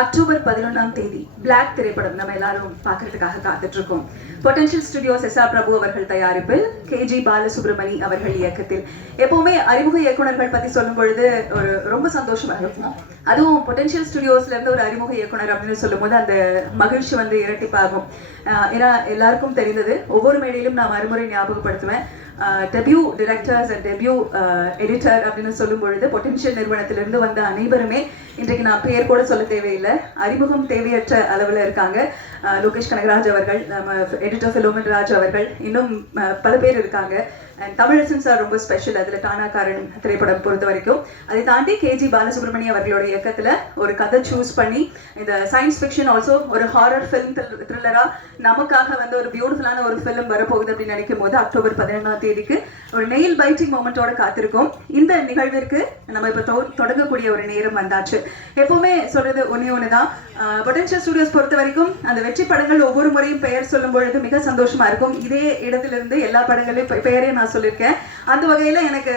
October 11ஆம் தேதி black திரைப்படம் நம்ம எல்லாரும் பார்க்கறதுக்காக காத்துட்டு இருக்கோம். பொட்டன்ஷியல் ஸ்டுடியோஸ் எஸ்ஆர் பிரபு அவர்கள் தயாரிப்பில் கேஜி பாலசுப்ரமணி அவர்கள் இயக்கத்தில். எப்பவுமே அறிமுக இயக்குனர்கள் பத்தி சொல்லும் பொழுது ஒரு ரொம்ப சந்தோஷமா இருக்கும். அதுவும் பொட்டன்ஷியல் ஸ்டுடியோஸ்ல இருந்து ஒரு அறிமுக இயக்குனர் அப்படின்னு சொல்லும் போது அந்த மகிழ்ச்சி வந்து இரட்டிப்பாகும். ஏன்னா எல்லாருக்கும் தெரிந்தது, ஒவ்வொரு மேடையிலும் நான் மறுமுறை ஞாபகப்படுத்துவேன், debut directors and debut editor அப்படின்னு சொல்லும் பொழுது பொட்டன்ஷியல் நிறுவனத்திலிருந்து வந்த அனைவருமே இன்றைக்கு நான் பெயர் கூட சொல்ல தேவையில்லை, அறிமுகம் தேவையற்ற அளவில் இருக்காங்க. லோகேஷ் கனகராஜ் அவர்கள், நம்ம எடிட்டர் ஃபிலோமின் ராஜ் அவர்கள், இன்னும் பல பேர் இருக்காங்க. அண்ட் தமிழரசன் சார் ரொம்ப ஸ்பெஷல் அதில் டானாக்காரன் திரைப்படம் பொறுத்த வரைக்கும். அதை தாண்டி கேஜி பாலசுப்ரமணி அவர்களோட இயக்கத்தில் ஒரு கதை சூஸ் பண்ணி இந்த சயின்ஸ் ஃபிக்ஷன் ஆல்சோ ஒரு ஹாரர் ஃபிலிம் த்ரில்லராக நமக்காக வந்து ஒரு பியூட்டிஃபுல்லான ஒரு ஃபிலிம் வரப்போகுது அப்படின்னு நினைக்கும் போது அக்டோபர் 11ஆம் தேதிக்கு ஒரு நெயில் பைட்டிங் மொமெண்டோட காத்திருக்கோம். இந்த நிகழ்விற்கு நம்ம இப்போ தொடங்கக்கூடிய ஒரு நேரம் வந்தாச்சு. எப்பவுமே சொல்றது ஒன்று தான், பொட்டன்ஷியல் ஸ்டுடியோஸ் பொறுத்த வரைக்கும் அந்த வெற்றி படங்கள் ஒவ்வொரு முறையும் பெயர் சொல்லும் பொழுது மிக சந்தோஷமா இருக்கும். இதே இடத்திலிருந்து எல்லா படங்களையும் பெயரையும் நான் சொல்லியிருக்கேன். அந்த வகையில எனக்கு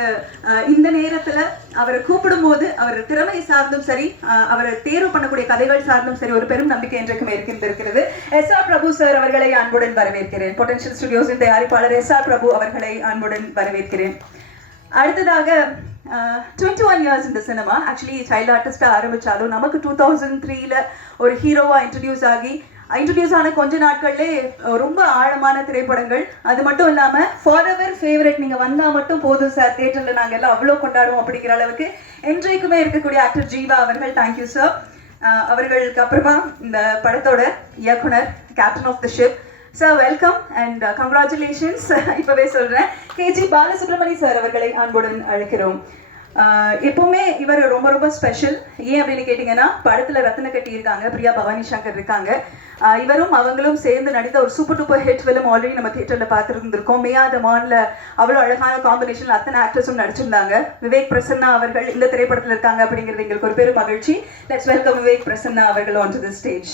இந்த நேரத்துல அவரை கூப்பிடும் போது அவர் திறமை சார்ந்தும் சரி, அவரை தேர்வு பண்ணக்கூடிய கதைகள் சார்ந்தும் சரி, ஒரு பெரும் நம்பிக்கை என்றைக்குமே இருக்கிறது. எஸ்ஆர் பிரபு சார் அவர்களை அன்புடன் வரவேற்கிறேன். பொட்டன்ஷியல் ஸ்டுடியோஸின் தயாரிப்பாளர் எஸ்ஆர் பிரபு அவர்களை அன்புடன் வரவேற்கிறேன். அடுத்ததாக 21 years in the cinema. Actually child artist ஆரம்பிச்சாலும் நமக்கு 2003ல ஒரு ஹீரோவா இன்ட்ரடியூஸ் ஆன கொஞ்ச நாட்கள்லே ரொம்ப ஆழமான திரைப்படங்கள். அது மட்டும் இல்லாம ஃபாரெவர் ஃபேவரட், நீங்க வந்தா மட்டும் போதும் சார், தியேட்டர்ல நாங்க எல்லாம் அவ்வளோ கொண்டாடுவோம் அப்படிங்கிற அளவுக்கு என்றைக்குமே இருக்கக்கூடிய ஆக்டர் ஜீவா அவர்கள். Thank you sir. அவர்களுக்கு அப்புறமா இந்த படத்தோட இயக்குனர், captain of the ship sir, welcome and congratulations. இப்பவே சொல்றேன், கேஜி பாலசுப்ரமணி சார் அவர்களை அன்புடன் அழைக்கிறோம். எப்பவுமே இவர் ரொம்ப ரொம்ப ஸ்பெஷல். ஏன் அப்படின்னு கேட்டீங்கன்னா, படத்துல ரத்ன கட்டி இருக்காங்க, பிரியா பவானி சங்கர் இருக்காங்க. இவரும் அவங்களும் சேர்ந்து நடித்த ஒரு super duper hit film already நம்ம தியேட்டர்ல பார்த்துருந்துருக்கோம். மேயா த மான்ல அவ்வளோ அழகான காம்பினேஷன்ல அத்தனை ஆக்டர்ஸும் நடிச்சிருந்தாங்க. விவேக் பிரசன்னா அவர்கள் இந்த திரைப்படத்தில் இருக்காங்க அப்படிங்கிறது எங்களுக்கு ஒரு பெரும் மகிழ்ச்சி. லெட்ஸ் வெல்கம் விவேக் பிரசன்னா அவர்கள் ஆன் டு தி ஸ்டேஜ்.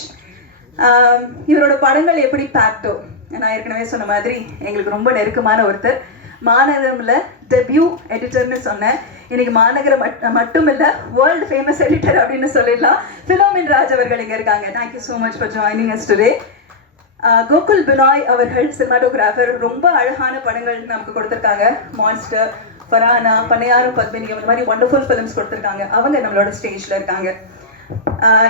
இவரோட படங்கள் எப்படி பேக்டோ, நான் ஏற்கனவே சொன்ன மாதிரி எங்களுக்கு ரொம்ப நெருக்கமான ஒருத்தர். மாநகரம்ல டெபியூ எடிட்டர்னு சொன்னேன். இன்னைக்கு மாநகரம் மட்டும் இல்ல, வேர்ல்டு ஃபேமஸ் எடிட்டர் அப்படின்னு சொல்லிடலாம். ஃபிலோமின் ராஜ் அவர்கள் இங்க இருக்காங்க. Thank you so much for joining us today. Gokul Binoy அவர்கள் சினிமாட்டோகிராஃபர், ரொம்ப அழகான படங்கள் நமக்கு கொடுத்துருக்காங்க. மான்ஸ்டர், ஃபரானா, பண்ணையாரும் பத்மினி, அந்த மாதிரி வண்டர்ஃபுல் ஃபிலிம்ஸ் கொடுத்துருக்காங்க. அவங்க நம்மளோட ஸ்டேஜ்ல இருக்காங்க.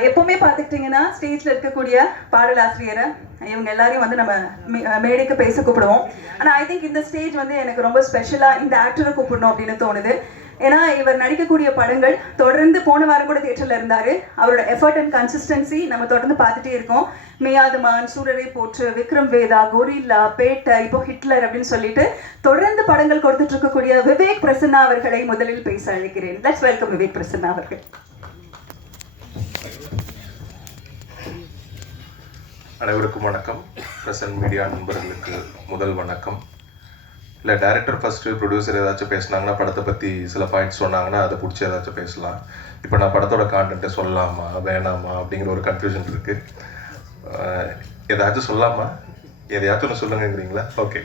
எப்பவுமே பார்த்துக்கிட்டிங்கன்னா ஸ்டேஜில் இருக்கக்கூடிய பாடலாசிரியரை இவங்க எல்லாரையும் வந்து நம்ம மேடைக்கு பேச கூப்பிடுவோம். ஆனால் ஐ திங்க் இந்த ஸ்டேஜ் வந்து எனக்கு ரொம்ப ஸ்பெஷலாக இந்த ஆக்டரை கூப்பிடணும் அப்படின்னு தோணுது. ஏன்னா இவர் நடிக்கக்கூடிய படங்கள் தொடர்ந்து, போன வாரம் கூட தியேட்டரில் இருந்தார். அவரோட எஃபர்ட் அண்ட் கன்சிஸ்டன்சி நம்ம தொடர்ந்து பார்த்துட்டே இருக்கோம். மேயாதமான், சூரரை போற்று, விக்ரம் வேதா, கொரில்லா, பேட்டை, இப்போ ஹிட்லர் அப்படின்னு சொல்லிட்டு தொடர்ந்து படங்கள் கொடுத்துட்டு இருக்கக்கூடிய விவேக் பிரசன்னா அவர்களை முதலில் பேச அழைக்கிறேன். லெட்ஸ் வெல்கம் விவேக் பிரசன்னா அவர்கள். அனைவருக்கும் வணக்கம். பிரசன்ட் மீடியா நண்பர்களுக்கு முதல் வணக்கம். இல்லை, டைரக்டர் ஃபஸ்ட்டு, ப்ரொடியூசர் ஏதாச்சும் பேசினாங்கன்னா, படத்தை பற்றி சில பாயிண்ட்ஸ் சொன்னாங்கன்னா அதை பிடிச்சி ஏதாச்சும் பேசலாம். இப்போ நான் படத்தோட கான்டென்ட்டை சொல்லலாமா வேணாமா அப்படிங்கிற ஒரு கன்ஃபியூஷன் இருக்குது. ஏதாச்சும் சொல்லலாமா, எதையாச்சும் ஒன்று சொல்லுங்கிறீங்களா? ஓகே.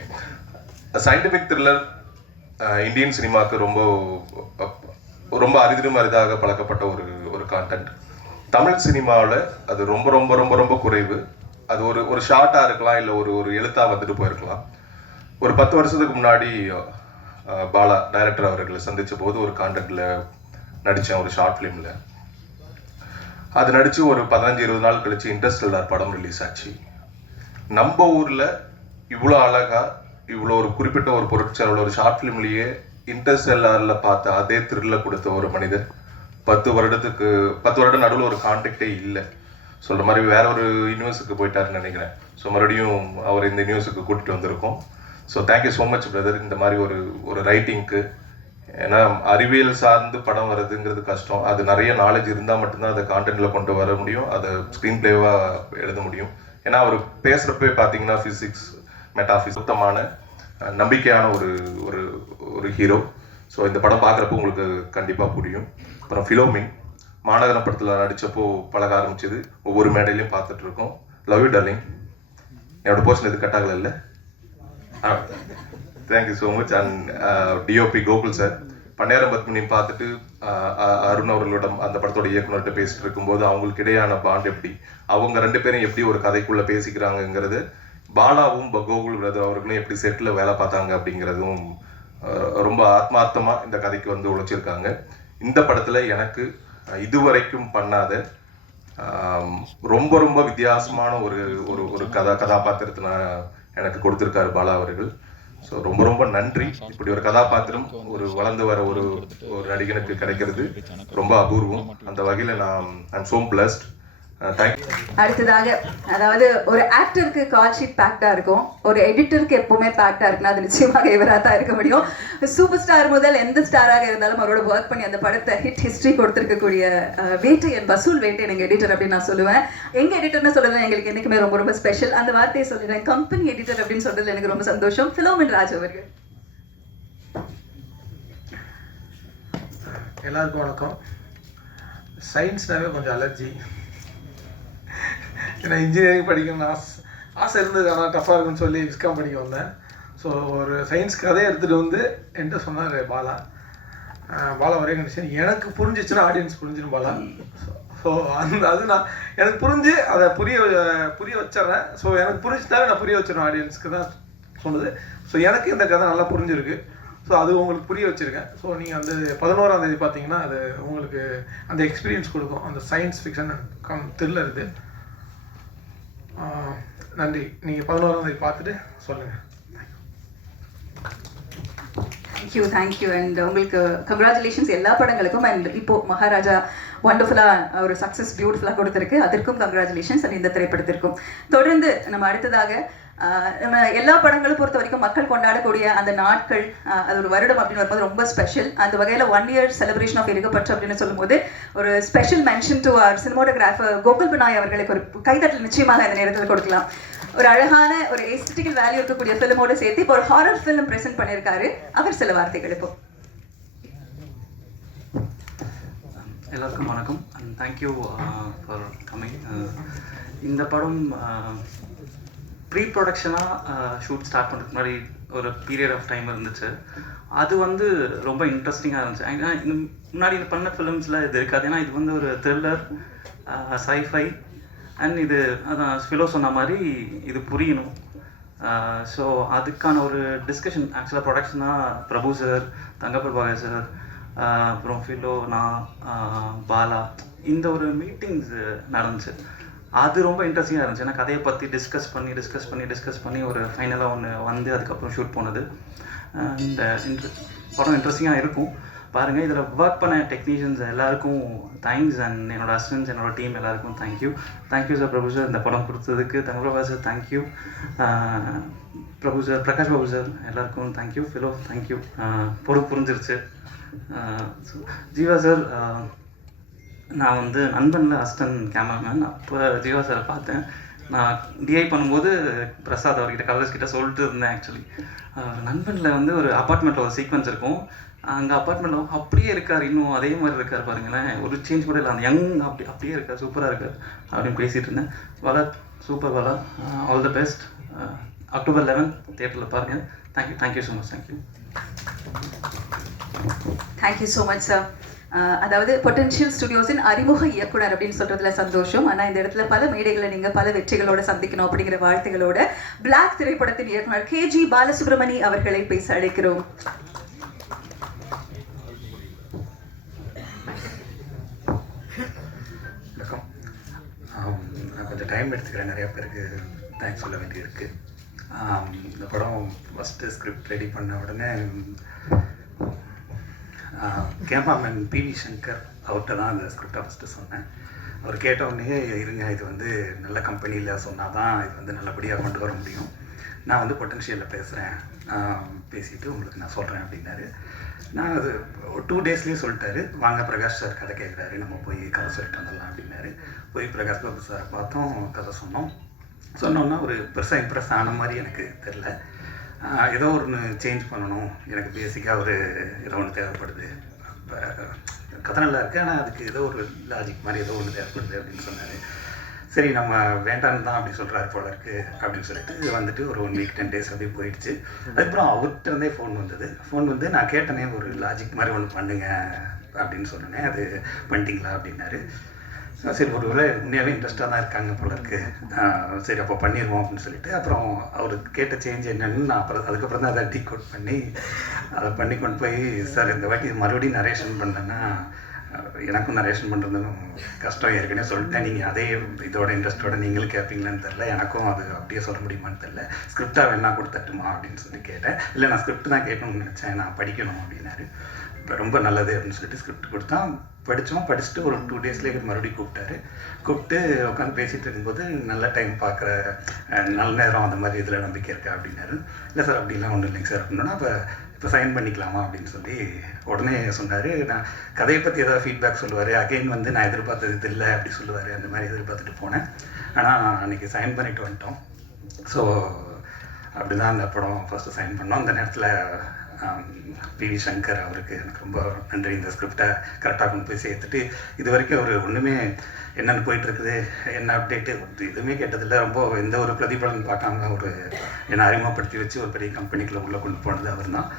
சயின்டிஃபிக் த்ரில்லர் இந்தியன் சினிமாவுக்கு ரொம்ப ரொம்ப அரிதிலும் அரிதாக பழக்கப்பட்ட ஒரு கான்டென்ட். தமிழ் சினிமாவில் அது ரொம்ப ரொம்ப ரொம்ப ரொம்ப குறைவு. அது ஒரு ஷார்ட்டாக இருக்கலாம், இல்லை ஒரு எழுத்தாக வந்துட்டு போயிருக்கலாம். ஒரு 10 வருஷத்துக்கு முன்னாடி பாலா டைரக்டர் அவர்களை சந்தித்த போது ஒரு கான்டென்ட்டில் நடித்தேன், ஒரு ஷார்ட் ஃபிலிமில். அது நடித்து ஒரு 15-20 நாள் கழித்து இன்டர்ஸ்டெல்லார் படம் ரிலீஸ் ஆச்சு. நம்ம ஊரில் இவ்வளோ அழகாக, இவ்வளோ ஒரு குறிப்பிட்ட ஒரு பொருட்செலவில் ஒரு ஷார்ட் ஃபிலிம்லேயே இன்டர்ஸ்டெல்லாரில் பார்த்த அதே த்ரில்லை கொடுத்த ஒரு மனிதர் 10 வருடம் நடுவில் ஒரு கான்டாக்டே இல்லை. சொல்கிற மாதிரி வேற ஒரு யூனிவர்ஸுக்கு போயிட்டாருன்னு நினைக்கிறேன். ஸோ மறுபடியும் அவர் இந்த நியூஸுக்கு கூட்டிகிட்டு வந்திருக்கோம். So thank you so much brother, இந்த மாதிரி ஒரு ரைட்டிங்க்கு. ஏன்னா அறிவியல் சார்ந்து படம் வர்றதுங்கிறது கஷ்டம். அது நிறைய நாலேஜ் இருந்தால் மட்டும்தான் அதை கான்டென்ட்டில் கொண்டு வர முடியும், அதை ஸ்க்ரீன் பிளேவாக எழுத முடியும். ஏன்னா அவர் பேசுகிறப்பே பார்த்தீங்கன்னா ஃபிசிக்ஸ், மெட்டாஃபிசிக்ஸ், சுத்தமான நம்பிக்கையான ஒரு ஹீரோ. ஸோ இந்த படம் பார்க்குறப்போ உங்களுக்கு கண்டிப்பாக புரியும். அப்புறம் ஃபிலோமின் மாநகரம் படத்தில் நடித்தப்போ பழக ஆரம்பிச்சது, ஒவ்வொரு மேடையிலையும் பார்த்துட்ருக்கோம். Love you darling. என்னோட போர்ஷன் இது கட் ஆகலை. Thank you so much. And DOP Gokul sir, Pannaiyarum Padminiyum பார்த்துட்டு அருண் அவர்களிடம் அந்த படத்தோட இயக்குனர்கிட்ட பேசிட்டு இருக்கும்போது அவங்களுக்கு இடையான பாண்ட் எப்படி, அவங்க 2 பேரும் எப்படி ஒரு கதைக்குள்ள பேசிக்கிறாங்கங்கிறது, பாலாவும் கோகுல் பிரதர் அவர்களும் எப்படி செட்டில் வேலை பார்த்தாங்க அப்படிங்கிறதும் ரொம்ப ஆத்மார்த்தமா இந்த கதைக்கு வந்து உழைச்சிருக்காங்க. இந்த படத்துல எனக்கு இதுவரைக்கும் பண்ணாத ரொம்ப ரொம்ப வித்தியாசமான ஒரு ஒரு ஒரு கதாபாத்திரத்தை எனக்கு கொடுத்திருக்காரு பாலா அவர்கள். ஸோ ரொம்ப ரொம்ப நன்றி. இப்படி ஒரு கதாபாத்திரம் ஒரு வளர்ந்து வர ஒரு ஒரு நடிகனுக்கு கிடைக்கிறது ரொம்ப அபூர்வம். அந்த வகையில் ஐம் சோ பிளஸ்ட். அடுத்ததாக, அதாவது ஒரு ஆக்டருக்கு கால் ஷீட் பேக்டா இருக்கும், ஒரு எடிட்டருக்கு எப்பவுமே பேக்டா இருக்குன்னா அது நிச்சயமாக இவராக தான் இருக்க முடியும். சூப்பர் ஸ்டார் முதல் எந்த ஸ்டாராக இருந்தாலும் அவரோட ஒர்க் பண்ணி அந்த படத்தை ஹிட் ஹிஸ்டரி கொடுத்துருக்கக்கூடிய வேட்டையன், வசூல் வேட்டையன் எங்க எடிட்டர் அப்படின்னு நான் சொல்லுவேன். எங்க எடிட்டர்னு சொல்றது எங்களுக்கு என்னைக்குமே ரொம்ப ரொம்ப ஸ்பெஷல். அந்த வார்த்தையை சொல்லிடுறேன், கம்பெனி எடிட்டர் அப்படின்னு சொல்றதுல எனக்கு ரொம்ப சந்தோஷம். பிலோமின் ராஜ் அவர்கள். எல்லாருக்கும் வணக்கம். சயின்ஸ்னாவே கொஞ்சம் அலர்ஜி. ஏன்னா இன்ஜினியரிங் படிக்கணும்னு ஆசை இருந்தது, ஆனால் டஃப்பாக இருக்குன்னு சொல்லி விஸ்காம் படிக்க வந்தேன். ஸோ ஒரு சயின்ஸ் கதையை எடுத்துகிட்டு வந்து என்கிட்ட சொன்னார் பாலா ஒரே கண்டிஷன், எனக்கு புரிஞ்சிச்சுன்னா ஆடியன்ஸ் புரிஞ்சிடும் பாலா. ஸோ அது நான் எனக்கு புரிஞ்சு அதை புரிய வச்சிட்றேன். ஸோ எனக்கு புரிஞ்சுட்டாவே நான் புரிய வச்சிடறேன் ஆடியன்ஸ்க்கு தான் சொன்னது. ஸோ எனக்கு இந்த கதை நல்லா புரிஞ்சிருக்கு. ஸோ அது உங்களுக்கு புரிய வச்சுருக்கேன். ஸோ நீங்கள் அந்த 11ஆம் தேதி பார்த்தீங்கன்னா அது உங்களுக்கு அந்த எக்ஸ்பீரியன்ஸ் கொடுக்கும். அந்த சயின்ஸ் ஃபிக்ஷன் த்ரில்லர் இது. நன்றி. நீங்கள் 11ஆம் தேதி பார்த்துட்டு சொல்லுங்கள். தேங்க்யூ. அண்ட் உங்களுக்கு கங்க்ராச்சுலேஷன்ஸ் எல்லா படங்களுக்கும். அண்ட் இப்போ மகாராஜா வண்டர்ஃபுல்லாக ஒரு சக்ஸஸ் பியூட்டிஃபுல்லாக கொடுத்துருக்கு, அதற்கும் கங்க்ராச்சுலேஷன்ஸ். அண்ட் இந்த திரைப்படத்திற்கும் தொடர்ந்து நம்ம அடுத்ததாக நம்ம எல்லா படங்களும் பொறுத்த வரைக்கும் மக்கள் கொண்டாடக்கூடிய அந்த நாட்கள், அது ஒரு வருடம் அப்படின்னு வரும்போது ரொம்ப ஸ்பெஷல். அந்த வகையில் 1 year செலிப்ரேஷன் ஆஃப் இருக்கப்பற்று அப்படின்னு சொல்லும்போது ஒரு ஸ்பெஷல் மென்ஷன் டு அவர் சினிமோட்டோகிராஃபர் கோகுல் பினாய் அவர்களுக்கு ஒரு கைதட்டல் நிச்சயமாக இந்த நேரத்தில் கொடுக்கலாம். ஒரு அழகான ஒரு எஸ்தட்டிக்கல் வேல்யூ இருக்கக்கூடிய ஃபிலிமோடு சேர்த்து இப்போ ஒரு ஹாரர் ஃபிலிம் பிரசன்ட் பண்ணியிருக்காரு. அவர் சில வார்த்தைகள் இப்போ. எல்லாருக்கும் வணக்கம் அண்ட் தேங்க்யூ ஃபார் கம்மிங். இந்த படம் ப்ரீ ப்ரொடக்ஷனாக ஷூட் ஸ்டார்ட் பண்ணுறதுக்கு முன்னாடி ஒரு பீரியட் ஆஃப் டைம் இருந்துச்சு. அது வந்து ரொம்ப இன்ட்ரெஸ்டிங்காக இருந்துச்சு. ஏன்னா முன்னாடி இது பண்ண ஃபிலிம்ஸில் இது இருக்காது. ஏன்னா இது வந்து ஒரு த்ரில்லர், சைஃபை அண்ட் இது அதான் ஃபிலோ சொன்ன மாதிரி இது புரியணும். ஸோ அதுக்கான ஒரு டிஸ்கஷன் ஆக்சுவலாக ப்ரொடக்ஷனாக பிரபு சார், தங்கப்பிரபாகர் சார், அப்புறம் ஃபிலோ, நான், பாலா, இந்த ஒரு மீட்டிங்ஸ் நடந்துச்சு. அது ரொம்ப இன்ட்ரெஸ்டிங்காக இருந்துச்சு. ஏன்னா கதையை பற்றி டிஸ்கஸ் பண்ணி ஒரு ஃபைனலாக ஒன்று வந்து அதுக்கப்புறம் ஷூட் போனது. அந்த படம் இன்ட்ரெஸ்டிங்காக இருக்கும், பாருங்கள். இதில் ஒர்க் பண்ண டெக்னீஷியன்ஸ் எல்லாருக்கும் தேங்க்ஸ் அண்ட் என்னோடய அசிஸ்டன்ஸ், என்னோடய டீம் எல்லாருக்கும் தேங்க்யூ சார். பிரபு சார் இந்த படம் கொடுத்ததுக்கு, தங்கப்பிரபா சார் தேங்க்யூ, பிரபு சார், பிரகாஷ் பாபு சார் எல்லாருக்கும் தேங்க்யூ, ஃபிலோ தேங்க்யூ. புரிஞ்சிருச்சு. ஜீவா சார், நான் வந்து நண்பனில் அசிஸ்டன்ட் கேமராமேன். அப்போ ஜீவா சாரை பார்த்தேன். நான் டிஐ பண்ணும்போது பிரசாத் அவர்கிட்ட கலர்ஸ்கிட்ட சொல்லிட்டு இருந்தேன். ஆக்சுவலி நண்பனில் வந்து ஒரு அப்பார்ட்மெண்ட்டில் ஒரு சீக்வன்ஸ் இருக்கும். அங்கே அப்பார்ட்மெண்ட்டில் அப்படியே இருக்கார், இன்னும் அதே மாதிரி இருக்கார் பாருங்களேன், ஒரு சேஞ்ச் கூட இல்லை, அந்த யங் அப்படியே இருக்கார், சூப்பராக இருக்கார் அப்படின்னு பேசிகிட்டு இருந்தேன். Bala super Bala, all the best. October 11 தியேட்டரில் பாருங்கள். Thank you so much. Thank you so much sir. அதாவது பொட்டன்ஷியல் ஸ்டுடியோஸின் அறிமுக இயக்குனர் அப்படின்னு சொல்றதுல சந்தோஷம். ஆனால் இந்த இடத்துல பல மேடைகளை நீங்கள் பல வெற்றிகளோட சந்திக்கணும் அப்படிங்கிற வாழ்த்துகளோட பிளாக் திரைப்படத்தின் இயக்குனர் KG பாலசுப்ரமணி அவர்களை பேச அழைக்கிறோம். வணக்கம். நான் கொஞ்சம் டைம் எடுத்துக்கிறேன், நிறையா பேருக்கு தேங்க்ஸ் சொல்ல வேண்டியிருக்கு. இந்த படம் ஃபஸ்ட்டு ஸ்கிரிப்ட் ரெடி பண்ண உடனே கேமராமேன் PV சங்கர் அவர்கிட்ட தான் அந்த ஸ்கிரிப்டை ஃபஸ்ட்டு சொன்னேன். அவர் கேட்ட உடனே இருங்க, இது வந்து நல்ல கம்பெனியில் சொன்னால் தான் இது வந்து நல்லபடியாக கொண்டு வர முடியும், நான் வந்து பொட்டன்ஷியலில் பேசுகிறேன், பேசிவிட்டு உங்களுக்கு நான் சொல்கிறேன் அப்படின்னாரு. நான் அது 2 daysலேயே சொல்லிட்டாரு. வாங்க பிரகாஷ் சார் கதை கேட்குறாரு, நம்ம போய் கதை சொல்லிட்டு வந்துடலாம் அப்படின்னாரு. போய் பிரகாஷ் பாபு சாரை பார்த்தோம், கதை சொன்னோன்னா ஒரு பெருசாக இம்ப்ரெஸ் ஆன மாதிரி எனக்கு தெரில. ஏதோ ஒன்று சேஞ்ச் பண்ணணும், எனக்கு பேசிக்காக ஏதோ ஒன்று தேவைப்படுது, கதை நல்லா இருக்குது, ஆனால் அதுக்கு ஏதோ ஒரு லாஜிக் மாதிரி ஏதோ ஒன்று தேவைப்படுது அப்படின்னு சொன்னார். சரி நம்ம வேண்டான்னு தான் அப்படி சொல்கிறாரு போல இருக்கு அப்படின்னு சொல்லிட்டு வந்துட்டு ஒரு 1 வீக் 10 டேஸ் அப்படியே போயிடுச்சு. அதுக்கப்புறம் அவர்கிட்ட இருந்தே ஃபோன் வந்து நான் கேட்டனே ஒரு லாஜிக் மாதிரி ஒன்று பண்ணுங்க அப்படின்னு சொன்னேன். அது பண்ணிட்டீங்களா அப்படின்னாரு. சரி ஒரு வேளை உண்மையாகவே இன்ட்ரெஸ்டாக தான் இருக்காங்க போல இருக்கு, சரி அப்போ பண்ணிடுவோம் அப்படின்னு சொல்லிட்டு அப்புறம் அவர் கேட்ட சேஞ்ச் என்னன்னு நான் அதுக்கப்புறம் தான் அதை டீகோட் பண்ணி அதை பண்ணி கொண்டு போய் சார் இந்த வாட்டி மறுபடியும் நரேஷன் பண்ணேன்னா எனக்கும் நரேஷன் பண்ணுறதுன்னு கஷ்டம், ஏற்கனவே சொல்லிட்டேன், நீங்கள் அதே இதோட இன்ட்ரெஸ்ட்டோட நீங்களும் கேட்பீங்களான்னு தெரில, எனக்கும் அது அப்படியே சொல்ல முடியுமான்னு தெரில, ஸ்கிரிப்டாக வேணா கொடுத்தட்டுமா அப்படின்னு சொல்லி கேட்டேன். இல்லை நான் ஸ்கிரிப்ட் தான் கேட்கணும்னு நினச்சேன், நான் படிக்கணும் அப்படின்னாரு. ரொம்ப நல்லது அப்படின்னு சொல்லிட்டு ஸ்கிரிப்ட் கொடுத்தா படிச்சுட்டு ஒரு 2 டேஸ்லேயே மறுபடியும் கூப்பிட்டு உட்காந்து பேசிகிட்டு இருக்கும்போது நல்ல டைம் பார்க்குற நல்ல நேரம் அந்த மாதிரி இதில் நம்பிக்கை இருக்கா அப்படின்னாரு. இல்லை சார் அப்படிலாம் ஒன்றும் இல்லைங்க சார் அப்படின்னா இப்போ சைன் பண்ணிக்கலாமா அப்படின்னு சொல்லி உடனே சொன்னார். நான் கதையை பற்றி ஏதாவது ஃபீட்பேக் சொல்லுவார், அகெயின் வந்து நான் எதிர்பார்த்தது இது இல்லை அப்படி சொல்லுவார், அந்த மாதிரி எதிர்பார்த்துட்டு போனேன். ஆனால் அன்றைக்கி சைன் பண்ணிட்டு வந்துட்டோம். ஸோ அப்படி தான் அந்த படம் ஃபஸ்ட்டு சைன் பண்ணோம். அந்த நேரத்தில் பிவி சங்கர் அவருக்கு எனக்கு ரொம்ப நன்றி, இந்த ஸ்கிரிப்டை கரெக்டாக கொண்டு போய் சேர்த்துட்டு இது வரைக்கும் அவர் ஒன்றுமே என்னென்னு போயிட்டுருக்குது என்ன அப்டேட்டு எதுவுமே கேட்டதில்லை. ரொம்ப எந்த ஒரு பிரதிபலன் பார்க்காம ஒரு என்னை அறிமுகப்படுத்தி வச்சு ஒரு பெரிய கம்பெனிக்குள்ளே உள்ளே கொண்டு போனது அவர் தான்.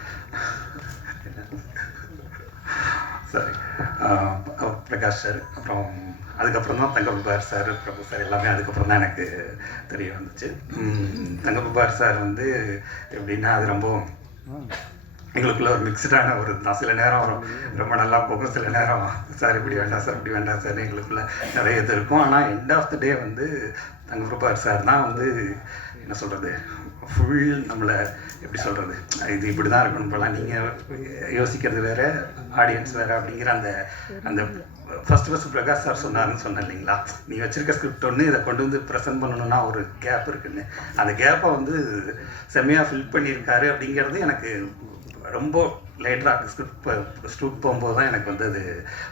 சாரி பிரகாஷ் சார், அப்புறம் அதுக்கப்புறம் தான் தங்கபார் சார், பிரபு சார் எல்லாமே அதுக்கப்புறம் தான் எனக்கு தெரிய வந்துச்சு. தங்கபார் சார் வந்து எப்படின்னா அது ரொம்ப எங்களுக்குள்ள ஒரு மிக்சடான ஒரு தான். சில நேரம் ரொம்ப நல்லா போகும், சில நேரம் சார் இப்படி வேண்டாம் சார் இப்படி வேண்டாம் சார் எங்களுக்குள்ள நிறைய இது இருக்கும். ஆனால் எண்ட் ஆஃப் த டே வந்து தங்கபார் சார் தான் வந்து என்ன சொல்கிறது ஃபுல் நம்மளை எப்படி சொல்கிறது இது இப்படி தான் இருக்கணும் போலாம், நீங்கள் யோசிக்கிறது வேறு ஆடியன்ஸ் வேறு அப்படிங்கிற அந்த ஃபஸ்ட்டு பிரகாஷ் சார் சொன்னார்னு சொன்னேன் இல்லைங்களா, நீ வச்சுருக்க ஸ்கிரிப்ட் ஒன்று இதை கொண்டு வந்து ப்ரெசென்ட் பண்ணணுன்னா ஒரு கேப் இருக்குன்னு, அந்த கேப்பை வந்து செம்மையாக ஃபில் பண்ணியிருக்காரு அப்படிங்கிறது எனக்கு ரொம்ப லேட்டராக ஸ்கிரிப்ட் போகும்போது தான் எனக்கு வந்து அது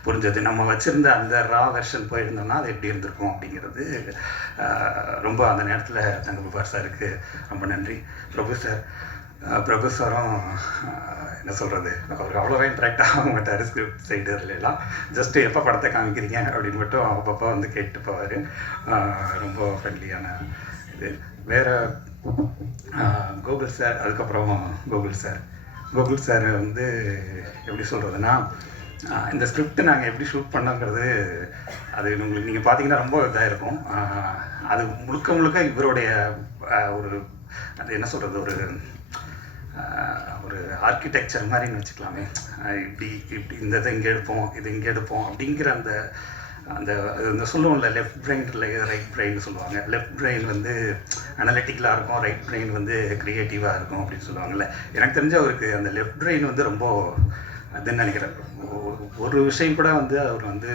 புரிஞ்சது. நம்ம வச்சுருந்த அந்த ரா வெர்ஷன் போயிருந்தோம்னா அது எப்படி இருந்திருக்கும் அப்படிங்கிறது ரொம்ப அந்த நேரத்தில் தங்கபார் சாருக்கு ரொம்ப நன்றி. பிரபு சாரும் என்ன சொல்கிறது அவருக்கு அவ்வளோவா இன்ட்ராக்ட் ஆக மாட்டார் ஸ்கிரிப்ட் சைடு எல்லாம், ஜஸ்ட்டு எப்போ படத்தை காமிக்கிறீங்க அப்படின்னு மட்டும் அப்பப்போ வந்து கேட்டு போவார். ரொம்ப ஃப்ரெண்ட்லியான இது. வேறு கோகுல் சார், அதுக்கப்புறம் கோகுல் சார் வந்து எப்படி சொல்கிறதுனா இந்த ஸ்கிரிப்ட் நாங்கள் எப்படி ஷூட் பண்ணோங்கிறது அது உங்களுக்கு நீங்கள் பார்த்தீங்கன்னா ரொம்ப இதாக இருக்கும். அது முழுக்க இவருடைய ஒரு அது என்ன சொல்கிறது ஒரு ஆர்கிடெக்சர் மாதிரின்னு வச்சுக்கலாமே. இப்படி இந்த இதை இங்கே எடுப்போம் இது இங்கே எடுப்போம் அப்படிங்கிற அந்த சொல்லுவோம்ல லெஃப்ட் பிரெயின் ரைட் பிரெயின் சொல்லுவாங்க. லெஃப்ட் பிரெயின் வந்து அனலிட்டிக்கலாக இருக்கும், ரைட் பிரெயின் வந்து க்ரியேட்டிவாக இருக்கும் அப்படின்னு சொல்லுவாங்கள்ல. எனக்கு தெரிஞ்ச அவருக்கு அந்த லெஃப்ட் பிரெயின் வந்து ரொம்ப அதுன்னு நினைக்கிறேன். ஒரு விஷயம் கூட வந்து அவர் வந்து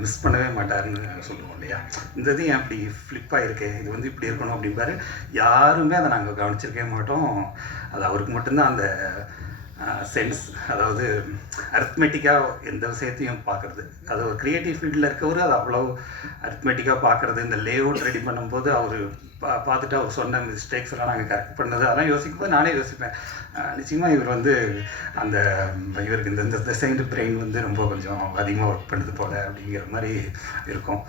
மிஸ் பண்ணவே மாட்டாருன்னு சொல்லுவோம் இல்லையா. இந்த இது ஏன் அப்படி ஃப்ளிப்பாக இருக்கே, இது வந்து இப்படி இருக்கணும் அப்படிம்பாரு. யாருமே அதை நாங்கள் கவனிச்சிருக்கவே மாட்டோம். அது அவருக்கு மட்டும்தான் அந்த சென்ஸ், அதாவது அரித்மெட்டிக்காக எந்த விஷயத்தையும் பார்க்குறது. அது ஒரு க்ரியேட்டிவ் ஃபீல்டில் இருக்கவர் அது அவ்வளோ அரித்மெட்டிக்காக பார்க்குறது. இந்த லே அவுட் ரெடி பண்ணும்போது அவர் பார்த்துட்டு அவர் சொன்ன மிஸ்டேக்ஸ் எல்லாம் நாங்கள் கரெக்ட் பண்ணது அதெல்லாம் யோசிக்கும்போது நானே யோசிப்பேன், நிச்சயமாக இவர் வந்து இவருக்கு இந்த சைடு பிரெயின் வந்து ரொம்ப கொஞ்சம் அதிகமாக ஒர்க் பண்ணுது போல் அப்படிங்கிற மாதிரி இருக்கும்.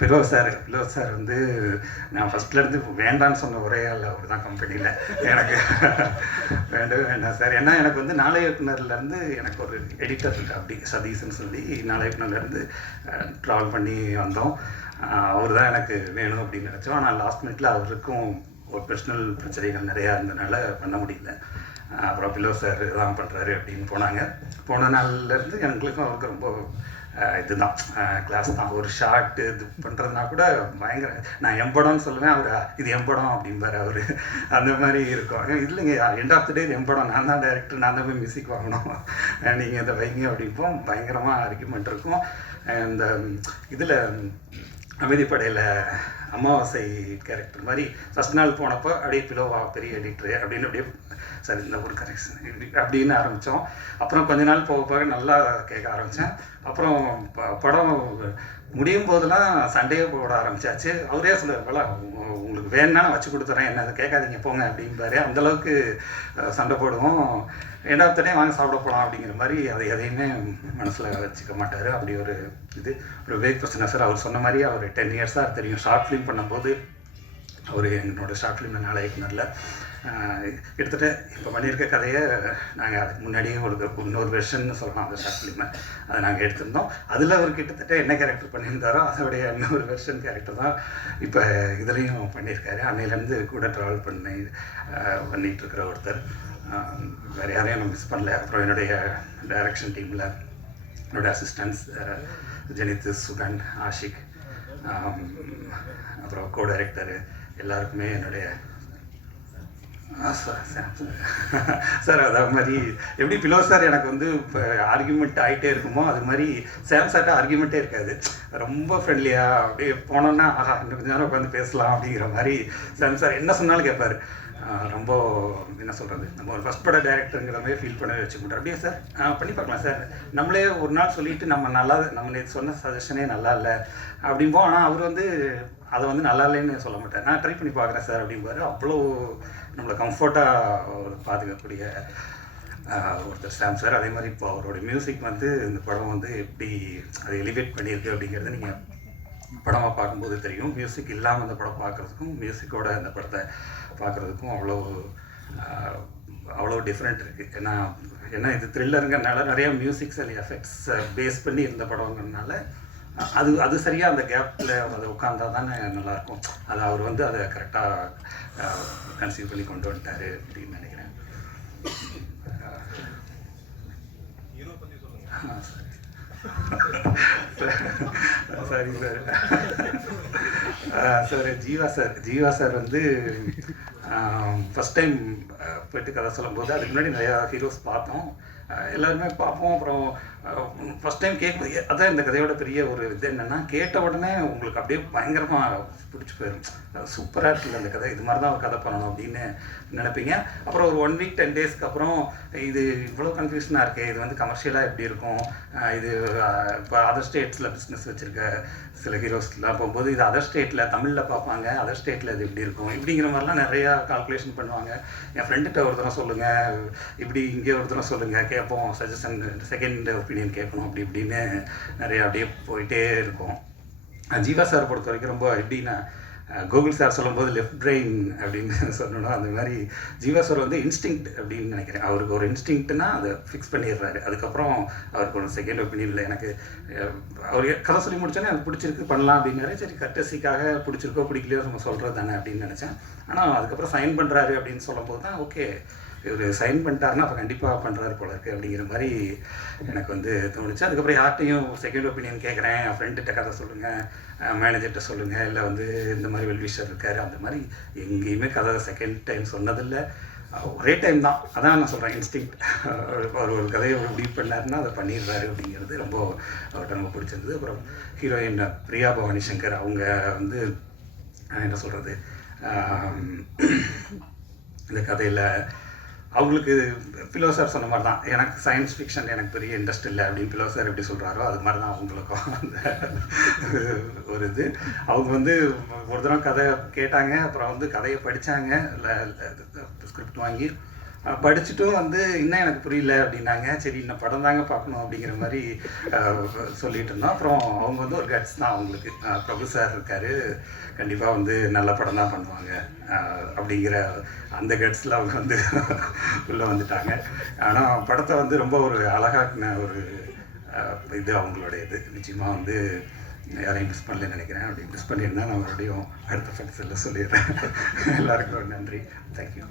பிலோஸ் சார் வந்து நான் ஃபஸ்ட்லேருந்து வேண்டான்னு சொன்ன ஒரே ஆள் அவர் தான் கம்பெனியில். எனக்கு வேண்டாம் சார், ஏன்னா எனக்கு வந்து நாளை இயக்குனர்லேருந்து எனக்கு ஒரு எடிட்டர் இருக்கு அப்படி சதீஷ்ன்னு சொல்லி நாளை இயக்குனர்லேருந்து ட்ராவல் பண்ணி வந்தோம். அவர் தான் எனக்கு வேணும் அப்படின்னு நினச்சோம். ஆனால் லாஸ்ட் மினிட்ல அவருக்கும் ஒரு பர்சனல் பிரச்சனைகள் நிறையா இருந்ததுனால பண்ண முடியல. அப்புறம் பிலோஸ் சார் தான் பண்ணுறாரு அப்படின்னு போன நாள்லேருந்து எங்களுக்கும் அவருக்கு ரொம்ப இதுதான் கிளாஸ் தான். ஒரு ஷார்ட்டு இது பண்ணுறதுனா கூட பயங்கர, நான் எம்படம்னு சொல்லுவேன், அவர் இது எம்படம் அப்படிம்பார் அவர். அந்த மாதிரி இருக்கும். இல்லைங்க எண்ட் ஆஃப் த டே எம்படம், நான் தான் டைரக்டர், நான் தான் போய் மியூசிக் வாங்கணும், நீங்கள் இதை வைங்க அப்படிப்போம். பயங்கரமாக ஆர்கியூமெண்ட் இருக்கும். இந்த இதில் அமைதிப்படையில் அமாவாசை கேரக்டர் மாதிரி ஃபஸ்ட் நாள் போனப்போ அப்படியே பிலோவா பெரிய எடிட்ரு அப்படின்னு அப்படியே சரி இந்த ஒரு கரெக்ஷன் இப்படி அப்படின்னு ஆரம்பித்தோம். அப்புறம் கொஞ்ச நாள் போக போக நல்லா கேட்க ஆரம்பித்தேன். அப்புறம் படம் முடியும் போதெல்லாம் சண்டையே போட ஆரம்பிச்சாச்சு. அவரே சொல்லுவார், உங்களுக்கு வேணும்னா நான் வச்சு கொடுத்துறேன், என்ன அதை கேட்காதீங்க போங்க அப்படிம்பாரு. அந்தளவுக்கு சண்டை போடுவோம். ரெண்டாவது வாங்க சாப்பிட போகலாம் அப்படிங்கிற மாதிரி அதை எதையுமே மனசில் வச்சுக்க மாட்டார். அப்படி ஒரு இது. ஒரு விவேக் பிரசன்னா சார் அவர் சொன்ன மாதிரி அவர் 10 இயர்ஸாக தெரியும். ஷார்ட் ஃபிலிம் பண்ணும்போது அவர் என்னோடய ஷார்ட் ஃபிலிம் நாளை இயக்குனரில் கிட்டத்தட்ட இப்போ பண்ணியிருக்க கதையை நாங்கள் அதுக்கு முன்னாடியே இன்னொரு வெர்ஷன்னு சொல்லலாம். அந்த ஷார்ட் ஃபிலிமை அதை நாங்கள் எடுத்திருந்தோம். அதில் அவர் கிட்டத்தட்ட என்ன கேரக்டர் பண்ணியிருந்தாரோ அதோடைய இன்னொரு வெர்ஷன் கேரக்டர் தான் இப்போ இதுலேயும் பண்ணியிருக்காரு. அன்னையிலேருந்து கூட ட்ராவல் பண்ணிகிட்ருக்கிற ஒருத்தர். வேறு யாரையும் நான் மிஸ் பண்ணல. அப்புறம் என்னுடைய டைரக்ஷன் டீமில் என்னுடைய அசிஸ்டன்ட்ஸ் ஜெனித், சுகன், ஆஷிக், அப்புறம் கோ டைரக்டரு எல்லாருக்குமே என்னுடைய சார் அதே மாதிரி எப்படி பிலோ சார் எனக்கு வந்து இப்போ ஆர்கியூமெண்ட் ஆகிட்டே இருக்குமோ அது மாதிரி சாம் சார்ட்ட ஆர்கியூமெண்ட்டே இருக்காது. ரொம்ப ஃப்ரெண்ட்லியாக அப்படியே போனோன்னா ஆஹா இன்னும் கொஞ்சம் நேரம் உட்காந்து பேசலாம் அப்படிங்கிற மாதிரி சாம் சார் என்ன சொன்னாலும் கேட்பார். ரொம்ப என்ன சொல்கிறது, நம்ம ஒரு ஃபஸ்ட் பட டைரக்டருங்கிற மாதிரி ஃபீல் பண்ண வச்சுக்க மாட்டோம். அப்படியே சார் பண்ணி பார்க்கலாம் சார், நம்மளே ஒரு நாள் சொல்லிவிட்டு நம்ம நேற்று சொன்ன சஜஷனே நல்லா இல்லை அப்படிம்போம். ஆனால் அவர் வந்து அதை வந்து நல்லா இல்லைன்னு சொல்ல மாட்டார். நான் ட்ரை பண்ணி பார்க்குறேன் சார் அப்படிம்பாரு. அவ்வளோ நம்மளை கம்ஃபர்ட்டாக பார்த்துக்கக்கூடிய ஒருத்தர் சாம் சார். அதே மாதிரி இப்போ அவருடைய மியூசிக் வந்து இந்த படம் வந்து எப்படி அதை எலிவேட் பண்ணியிருக்கு அப்படிங்கிறத நீங்கள் படமாக பார்க்கும்போது தெரியும். மியூசிக் இல்லாமல் இந்த படம் பார்க்குறதுக்கும் மியூசிக்கோட இந்த படத்தை பார்க்குறதுக்கும் அவ்வளோ டிஃப்ரெண்ட் இருக்குது. ஏன்னா இது த்ரில்லருங்கிறனால நிறையா மியூசிக்ஸ் அண்ட் எஃபெக்ட்ஸ் பேஸ் பண்ணி இருந்த படங்கிறதுனால அது சரியாக அந்த கேப்பில் அதை உட்காந்தா தானே நல்லாயிருக்கும். அதை அவர் வந்து அதை கரெக்டாக கன்சீவ் பண்ணி கொண்டு வந்துட்டார் அப்படின்னு நினைக்கிறேன். சரி சார். சார் ஜீவா சார் வந்து ஃபஸ்ட் டைம் போய்ட்டு கதை சொல்லும்போது அதுக்கு முன்னாடி நிறையா ஹீரோஸ் பார்த்தோம், எல்லாருமே பார்ப்போம். அப்புறம் ஃபஸ்ட் டைம் கேட்கும்போது அதான் இந்த கதையோட பெரிய ஒரு இது என்னென்னா, கேட்ட உடனே உங்களுக்கு அப்படியே பயங்கரமாக பிடிச்சி போயிடும். சூப்பராக இருக்குல்ல அந்த கதை, இது மாதிரி தான் ஒரு கதை பண்ணணும் அப்படின்னு நினைப்பீங்க. அப்புறம் ஒரு 1 வீக் 10 டேஸ்க்கு அப்புறம் இது இவ்வளோ கன்ஃபியூஷனாக இருக்குது, இது வந்து கமர்ஷியலாக எப்படி இருக்கும், இது இப்போ அதர் ஸ்டேட்ஸில் பிஸ்னஸ் வச்சுருக்க சில ஹீரோஸ்லாம் போகும்போது இது அதர் ஸ்டேட்டில் தமிழில் பார்ப்பாங்க, அதர் ஸ்டேட்டில் இது எப்படி இருக்கும் இப்படிங்கிற மாதிரிலாம் நிறையா கால்குலேஷன் பண்ணுவாங்க. என் ஃப்ரெண்டுகிட்ட ஒரு தரம் சொல்லுங்கள், இப்படி இங்கே ஒரு தரம் சொல்லுங்கள், கேட்போம், சஜஷன் செகண்ட் ஒப்பீனியன் கேட்கணும் அப்படி இப்படின்னு நிறையா அப்படியே போயிட்டே இருக்கும். ஜீவா சார் பொறுத்த வரைக்கும் ரொம்ப எப்படின்னா, கூகுள் சார் சொல்லும்போது லெஃப்ட் பிரெயின் அப்படின்னு சொல்லணும். அந்த மாதிரி ஜீவா சார் வந்து இன்ஸ்டிங்க்ட் அப்படின்னு நினைக்கிறேன். அவருக்கு ஒரு இன்ஸ்டிங்க்ட்னா அதை ஃபிக்ஸ் பண்ணிடுறாரு. அதுக்கப்புறம் அவருக்கு ஒரு செகண்ட் ஒப்பீனியனில் எனக்கு அவர் கதை சொல்லி முடிச்சோன்னே எனக்கு பிடிச்சிருக்கு பண்ணலாம் அப்படின்னாரு. சரி கட்டசிக்காக பிடிச்சிருக்கோ பிடிக்கலையோ நம்ம சொல்கிறது தானே அப்படின்னு நினச்சேன். ஆனால் அதுக்கப்புறம் சைன் பண்ணுறாரு அப்படின்னு சொல்லும்போது தான் ஓகே இவர் சைன் பண்ணிட்டாருன்னா அப்போ கண்டிப்பாக பண்ணுறாரு போல இருக்குது அப்படிங்கிற மாதிரி எனக்கு வந்து தோணுச்சு. அதுக்கப்புறம் யார்ட்டையும் செகண்ட் ஒப்பீனியன் கேட்குறேன், என் ஃப்ரெண்டுகிட்ட கதை சொல்லுங்கள், மேனேஜர்கிட்ட சொல்லுங்கள், இல்லை வந்து இந்த மாதிரி வெல்விஷர் இருக்கார், அந்த மாதிரி எங்கேயுமே கதை செகண்ட் டைம் சொன்னதில்லை. ஒரே டைம் தான். அதான் நான் சொல்கிறேன் இன்ஸ்டிங்க்ட். அவர் ஒரு கதையை முடிவு பண்ணாருன்னா அதை பண்ணிடுறாரு அப்படிங்கிறது ரொம்ப அவர்கிட்ட ரொம்ப பிடிச்சிருந்தது. அப்புறம் ஹீரோயின் பிரியா பவானி சங்கர் அவங்க வந்து என்ன சொல்கிறது, இந்த கதையில் அவங்களுக்கு பிலோ சார் சொன்ன மாதிரி தான், எனக்கு சயின்ஸ் ஃபிக்ஷன் எனக்கு பெரிய இன்ட்ரெஸ்ட் இல்லை அப்படின்னு பிலோ சார் எப்படி சொல்கிறாரோ அது மாதிரி தான் அவங்களுக்கும் அந்த ஒரு இது. அவங்க வந்து ஒரு தடவை கதை கேட்டாங்க, அப்புறம் வந்து கதையை படித்தாங்க, ஸ்கிரிப்ட் வாங்கி படிச்சுட்டும் வந்து இன்னும் எனக்கு புரியல அப்படின்னாங்க. சரி இன்னும் படம் தாங்க பார்க்கணும் அப்படிங்கிற மாதிரி சொல்லிகிட்டு இருந்தோம். அப்புறம் அவங்க வந்து ஒரு கட்ஸ் தான் அவங்களுக்கு, பிரபு சார் இருக்கார், கண்டிப்பாக வந்து நல்ல படம் தான் பண்ணுவாங்க அப்படிங்கிற அந்த கட்ஸில் அவங்க வந்து உள்ளே வந்துட்டாங்க. ஆனால் படத்தை வந்து ரொம்ப ஒரு அழகாக்கின ஒரு இது அவங்களுடைய இது. நிச்சயமாக வந்து யாரையும் மிஸ் பண்ணலன்னு நினைக்கிறேன். அப்படி மிஸ் பண்ணியிருந்தால் நான் மறுபடியும் அடுத்த ஃபங்க்ஷனில் சொல்லிடுறேன். எல்லாருக்கும் நன்றி. தேங்க்யூ.